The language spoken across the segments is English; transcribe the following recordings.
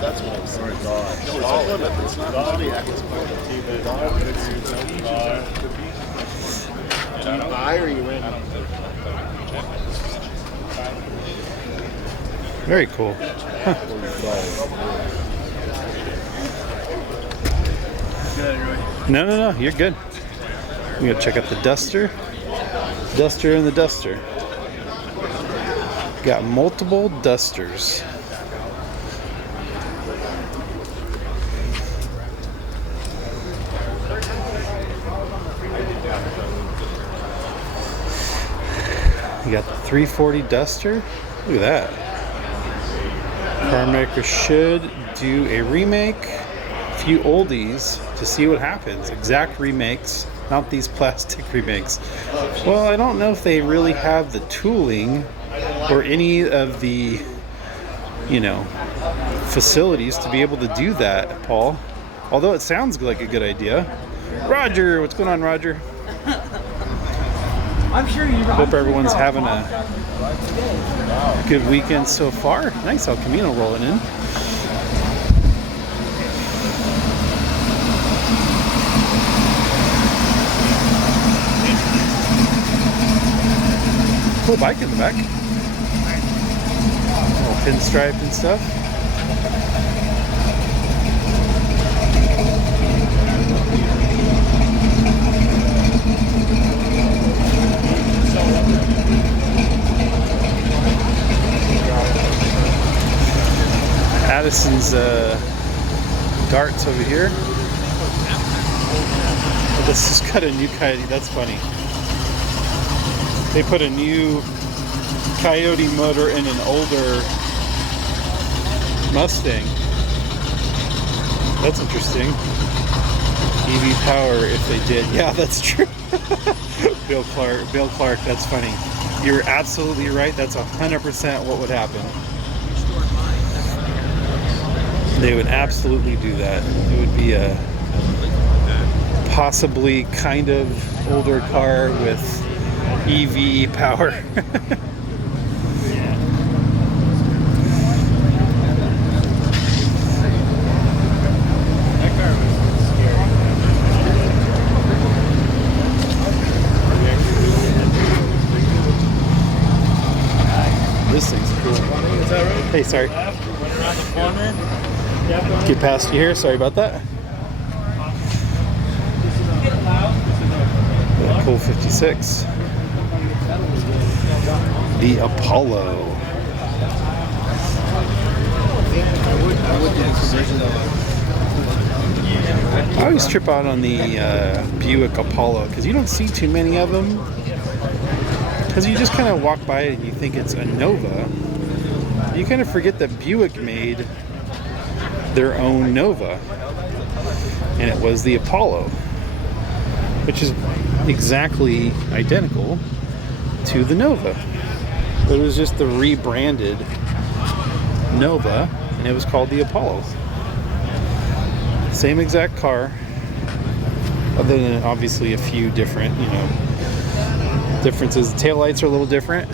That's what I'm saying. It's Plymouth. It's not Pontiac. It's Plymouth. Do you buy or you rent? Very cool. Huh. No, you're good. We gotta check out the Duster. Duster and the Duster. Got multiple Dusters. You got the 340 Duster. Look at that. Car maker should do a remake, a few oldies to see what happens. Exact remakes, not these plastic remakes. Well, I don't know if they really have the tooling or any of the, facilities to be able to do that, Paul. Although it sounds like a good idea. Roger, what's going on, Roger? Hope everyone's having a good weekend so far. Nice El Camino rolling in. Cool bike in the back. Little pinstripe and stuff. Addison's darts over here. Oh, this has got a new Coyote. That's funny. They put a new Coyote motor in an older Mustang. That's interesting. EV power if they did. Yeah, that's true. Bill Clark, that's funny. You're absolutely right. That's 100% what would happen. They would absolutely do that. It would be a possibly kind of older car with EV power. This thing's cool. Hey, sorry. Get past you here. Sorry about that. Yeah, cool 56. The Apollo. I always trip out on the Buick Apollo because you don't see too many of them. Because you just kind of walk by it and you think it's a Nova. You kind of forget that Buick made their own Nova. And it was the Apollo, which is exactly identical to the Nova. It was just the rebranded Nova, and it was called the Apollo. Same exact car, other than obviously a few different, differences. The taillights are a little different,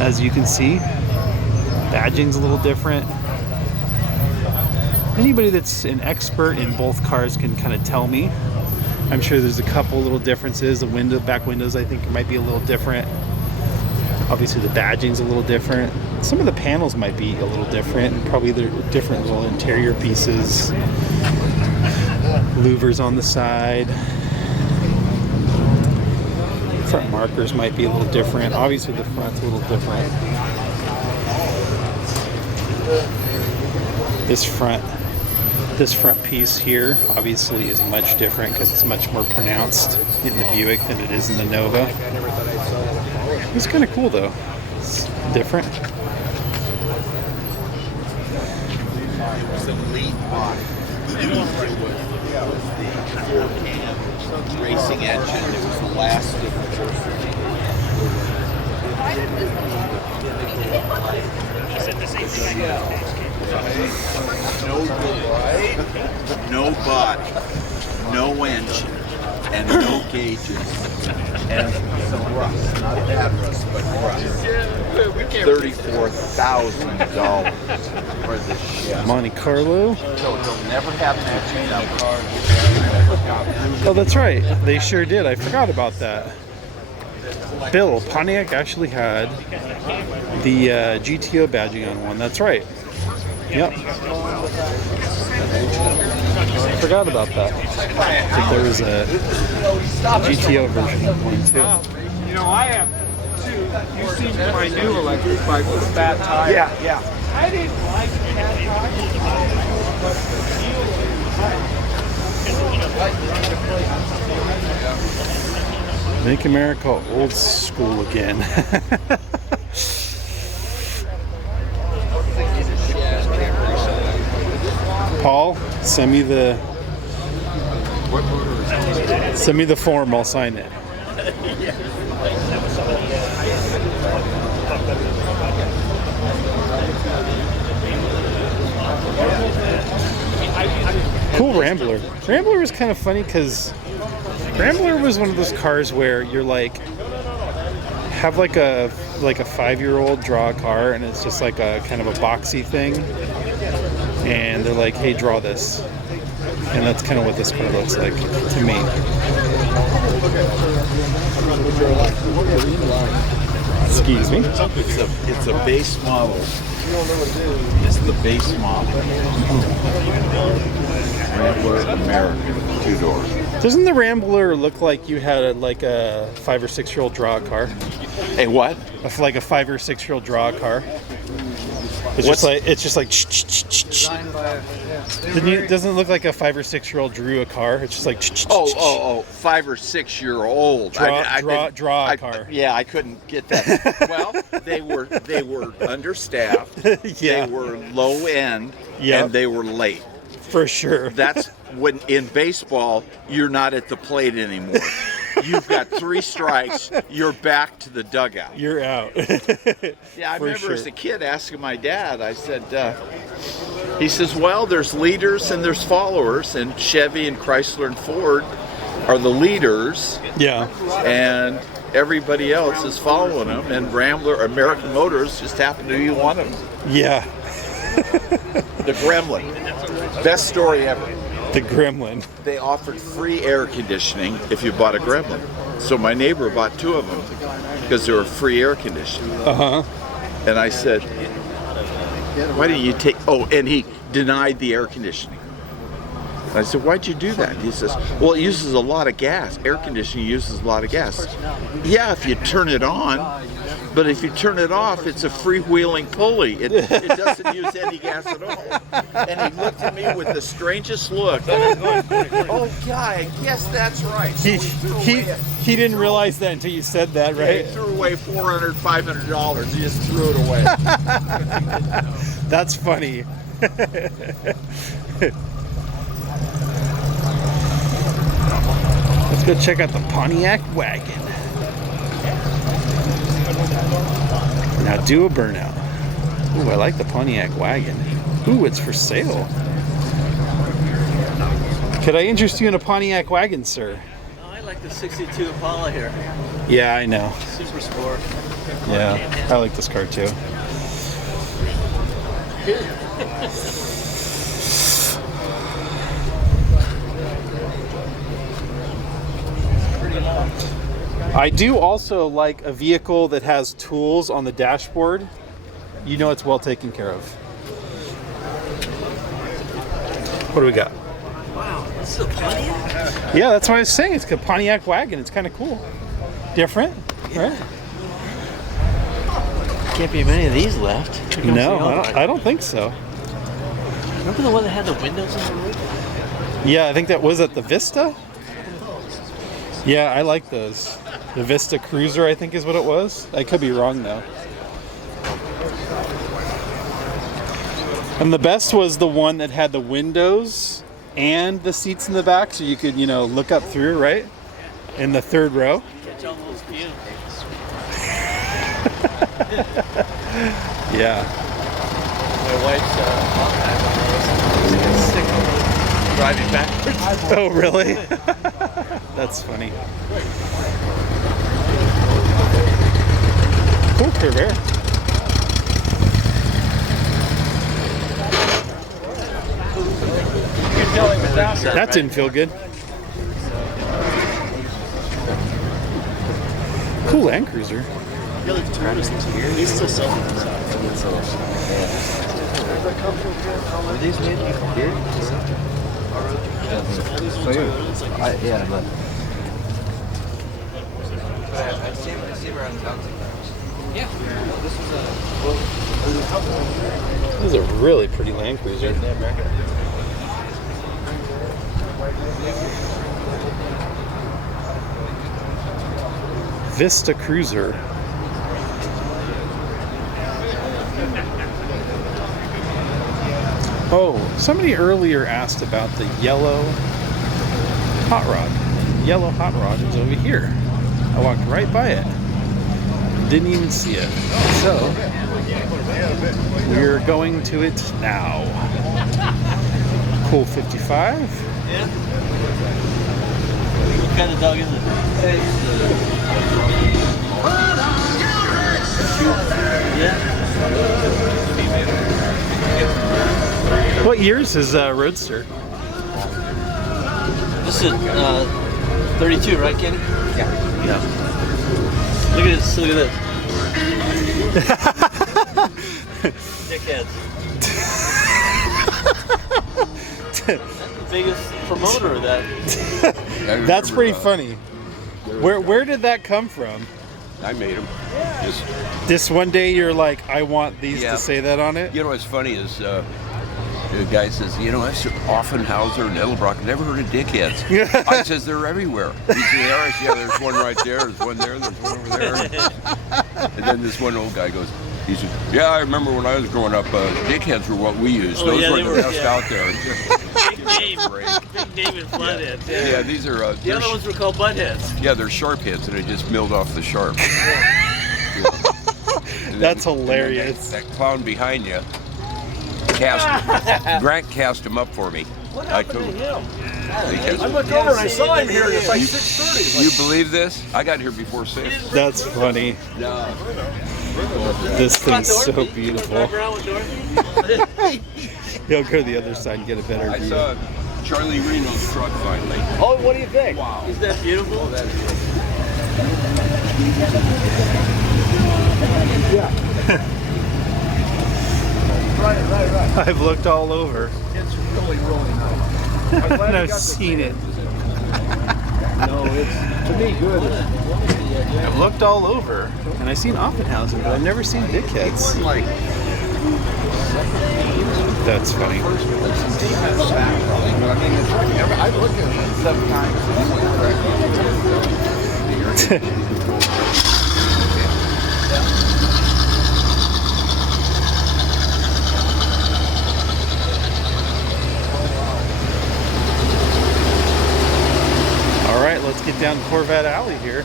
as you can see. Badging's a little different. Anybody that's an expert in both cars can kind of tell me. I'm sure there's a couple little differences. The back windows, I think, might be a little different. Obviously, the badging's a little different. Some of the panels might be a little different, and probably they're different little interior pieces. Louvers on the side. Front markers might be a little different. Obviously, the front's a little different. This front piece here obviously is much different because it's much more pronounced in the Buick than it is in the Nova. It's kind of cool though. It's different. Racing engine. It was the last of no body, no engine, and no gauges and some rust, not bad rust, but rust. $34,000 for this shit. Monte Carlo. So he'll never have matching up cars. Oh, that's right. They sure did. I forgot about that. Bill, Pontiac actually had the GTO badging on one. That's right. Yep. I forgot about that. I think there was a GTO version of one too. You know, I have two. You've seen my new electric bike with a fat tire. Yeah. I didn't like fat tires. Make America old school again. Paul, send me the form. I'll sign it. Cool Rambler. Rambler was kind of funny because Rambler was one of those cars where you're like, have like a 5-year-old draw a car, and it's just like a kind of a boxy thing, and they're like, hey, draw this, and that's kind of what this car looks like to me. Excuse me. It's a base model. It's the base model. Rambler American 2-door. Doesn't the Rambler look like you had a 5 or 6-year-old draw a car? Hey, what? Like a 5 or 6-year-old draw a car. It's just like doesn't it look like a 5 or 6-year-old drew a car? It's just like 5 or 6-year-old. Draw a car. Yeah, I couldn't get that. Well, they were understaffed. Yeah. They were low end, Yep. and they were late. For sure. That's when in baseball you're not at the plate anymore. You've got 3 strikes. You're back to the dugout. You're out. Yeah, I For remember sure. as a kid asking my dad. I said, he says, well, there's leaders and there's followers, and Chevy and Chrysler and Ford are the leaders, Yeah. and everybody else is following them. And Rambler, American Motors, just happened to be one of them. Yeah. The Gremlin, best story ever. The Gremlin. They offered free air conditioning if you bought a Gremlin. So my neighbor bought 2 of them because they were free air conditioning. And I said, why didn't you take, and he denied the air conditioning. And I said, why'd you do that? He says, well, it uses a lot of gas. Air conditioning uses a lot of gas. Yeah, if you turn it on, but if you turn it off, it's a freewheeling pulley. It doesn't use any gas at all. And he looked at me with the strangest look. Oh, God, yes, that's right. So He didn't realize that until you said that, he right? threw away $400, $500. He just threw it away. That's funny. Let's go check out the Pontiac Wagon. Now do a burnout. Ooh, I like the Pontiac Wagon. Ooh, it's for sale. Could I interest you in a Pontiac Wagon, sir? I like the 62 Apollo here. Yeah, I know. Super sport. Yeah, I like this car too. I do also like a vehicle that has tools on the dashboard. You know it's well taken care of. What do we got? Wow, this is a Pontiac? Yeah, that's what I was saying. It's a Pontiac Wagon. It's kind of cool. Different, right? Can't be many of these left. Here comes No, the other one. I don't think so. Remember the one that had the windows in the roof? Yeah, I think that was at the Vista. Yeah, I like those. The Vista Cruiser, I think is what it was. I could be wrong though. And the best was the one that had the windows and the seats in the back, so you could, look up through, right? In the third row. Catch all those fumes. Yeah. My wife's sick of driving backwards. Oh, really? That's funny. Cool curve air. That didn't feel good. Cool Land Cruiser. Are these made here? Yeah, but. This is a really pretty Land Cruiser. Vista Cruiser. Oh, somebody earlier asked about the yellow hot rod. The yellow hot rod is over here. I walked right by it. Didn't even see it. So, we're going to it now. Cool 55. Yeah. What kind of dog is it? Yeah. What year's is Roadster? This is 32, right, Kenny? Yeah. Look at this. Look at this. Dickhead. That's the biggest promoter of that. That's pretty funny. Where did that come from? I made them. This one day you're like, I want these to say that on it? You know what's funny is the guy says, you know, that's Offenhauser and Edelbrock. Never heard of dickheads. I says, they're everywhere. He said, yeah, there's one right there, there's one there, there's one over there. And then this one old guy goes, he said, yeah, I remember when I was growing up, dickheads were what we used. Oh, Those yeah, were they the were, best out there. Big David Flathead. Yeah, these are... The other ones were called buttheads. Yeah, they're sharp heads, and they just milled off the sharp. That's hilarious. That clown behind you, Grant cast him up for me. What happened to him? I looked over and I saw him here. It's like 6:30. You believe this? I got here before 6. That's funny. No. This thing's so beautiful. Drive around with Dorothy? He'll go to the other side and get a better I view. saw Charlie Reno's truck finally. Oh, what do you think? Wow. Is that beautiful? Oh, that is Right. I've looked all over. It's really nice. And I've seen it. No, it's, to me, good. I've looked all over. And I've seen Offenhausen, but I've never seen Dickheads. That's funny. I've looked at it 7 times. All right, let's get down Corvette Alley here.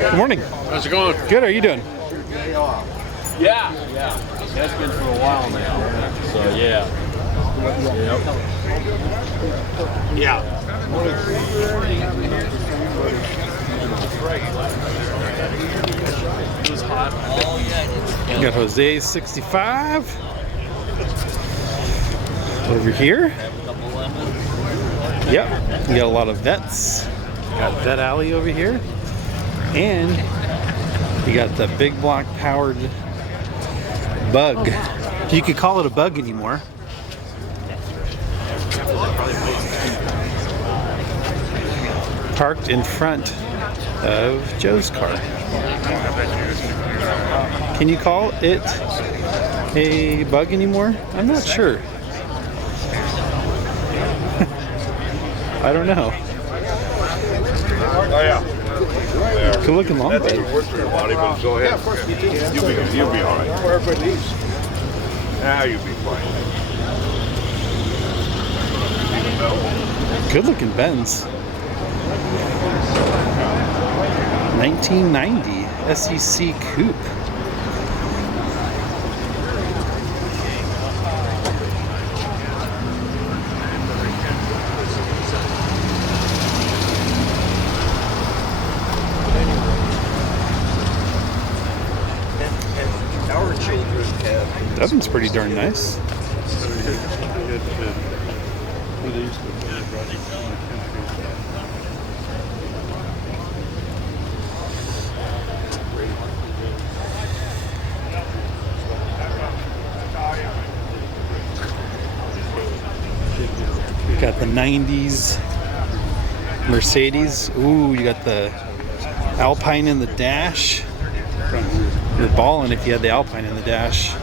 Good morning. How's it going? Good, how are you doing? Yeah. That's been for a while now. So yeah. Yeah. It was hot. You got Jose 65. Over here. Yep, you got a lot of vets. Got Vet Alley over here. And you got the big block powered Bug. You could call it a Bug anymore. Parked in front of Joe's car. Can you call it a Bug anymore? I'm not sure. I don't know. Oh yeah. Good looking long bed. Work for your body, but go ahead. You'll be all right. Now you'll be fine. Good looking Benz. 1990 SEC Coupe. That one's pretty darn nice. Got the 90s Mercedes. Ooh, you got the Alpine in the dash. You're balling if you had the Alpine in the dash.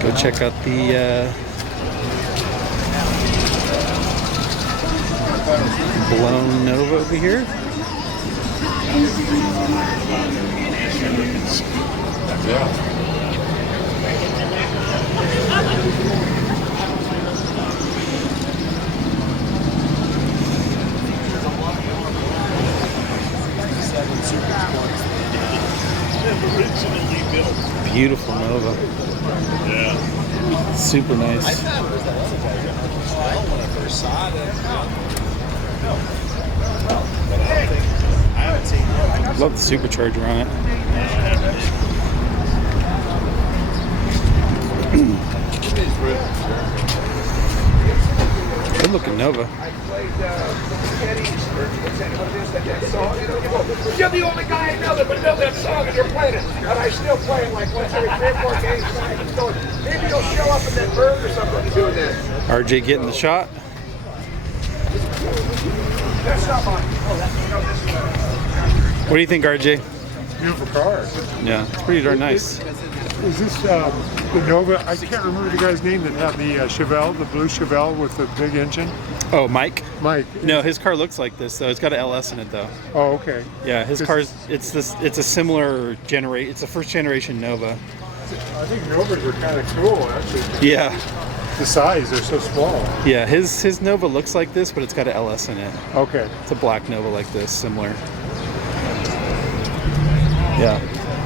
Go check out the blown Nova over here. Yeah. Beautiful Nova. Yeah. Super nice. Love the supercharger on it. Good looking Nova. You're the only guy I know that would know that song and you're playing it. And I still play it like once every 3 or 4 games. So maybe you'll show up in that bird or something doing that. RJ getting the shot. That's not mine. What do you think, RJ? Beautiful car. Yeah, it's pretty darn nice. Is this the Nova? I can't remember the guy's name that had the Chevelle, the blue Chevelle with the big engine. Oh, Mike? Mike. No, his car looks like this though. It's got an LS in it though. Oh, okay. Yeah, his car's it's a similar generate. It's a first generation Nova. I think Novas are kind of cool, actually. Yeah. The size, they're so small. Yeah, his Nova looks like this, but it's got an LS in it. Okay. It's a black Nova like this, similar. Yeah.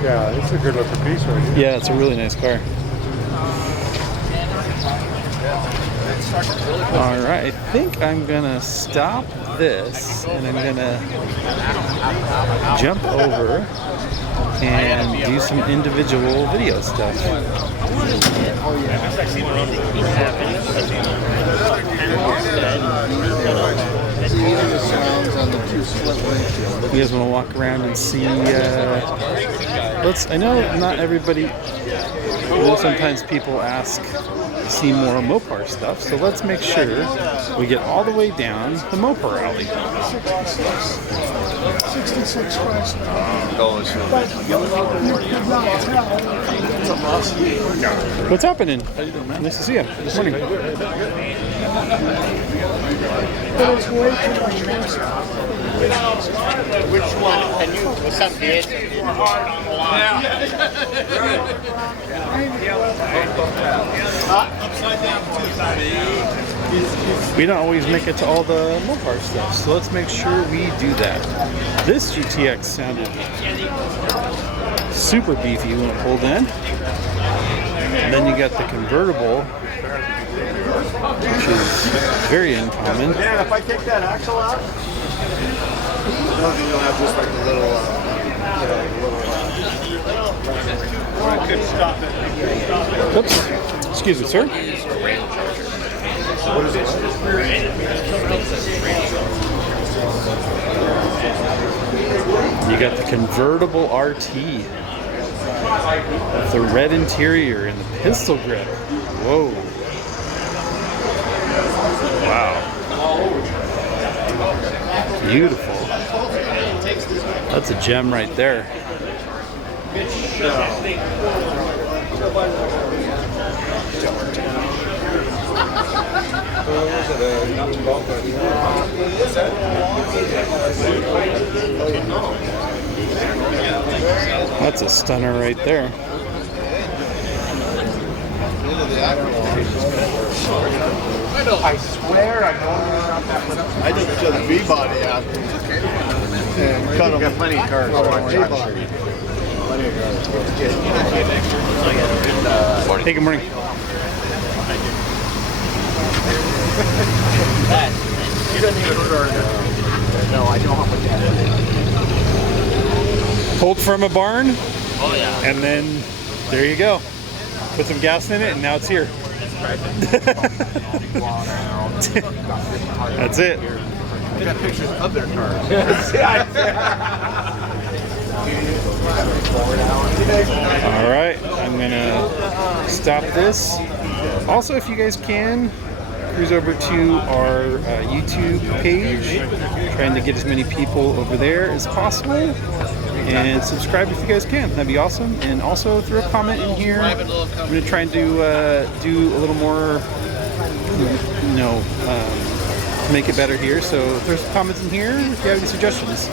Yeah, it's a good looking piece right here. Yeah, it's a really nice car. All right, I think I'm gonna stop this and I'm gonna jump over and do some individual video stuff. You guys want to walk around and see? I know not everybody. Sometimes people ask to see more Mopar stuff, so let's make sure we get all the way down the Mopar Alley. 66 West. What's happening? How you doing, man? Nice to see you. Good morning. But it's way too much faster. Which one? And you, what's up, kid? You were hard on the line. Upside down. We don't always make it to all the Mopar stuff, so let's make sure we do that. This GTX sounded super beefy when it pulled in. And then you got the convertible, which is very uncommon. Yeah, if I take that axle out, you'll have just like a little, I could stop it. Oops. Excuse me, sir. What is it? You got the convertible RT with the red interior and the pistol grip. Whoa. Wow. Beautiful. That's a gem right there. That's a stunner right there. I swear I know not that much. I took the V-body out and cut them. Got plenty of cars. Hey, good morning. You don't even order. No, I know how much that is. Pulled from a barn, Oh yeah. and then there you go. Put some gas in it, and now it's here. That's it. We got pictures of their cars. All right, I'm gonna stop this. Also, if you guys can, cruise over to our YouTube page, trying to get as many people over there as possible, and subscribe if you guys can. That'd be awesome. And also throw a comment in here. I'm gonna try and do a little more, to make it better here. So throw some comments in here if you have any suggestions.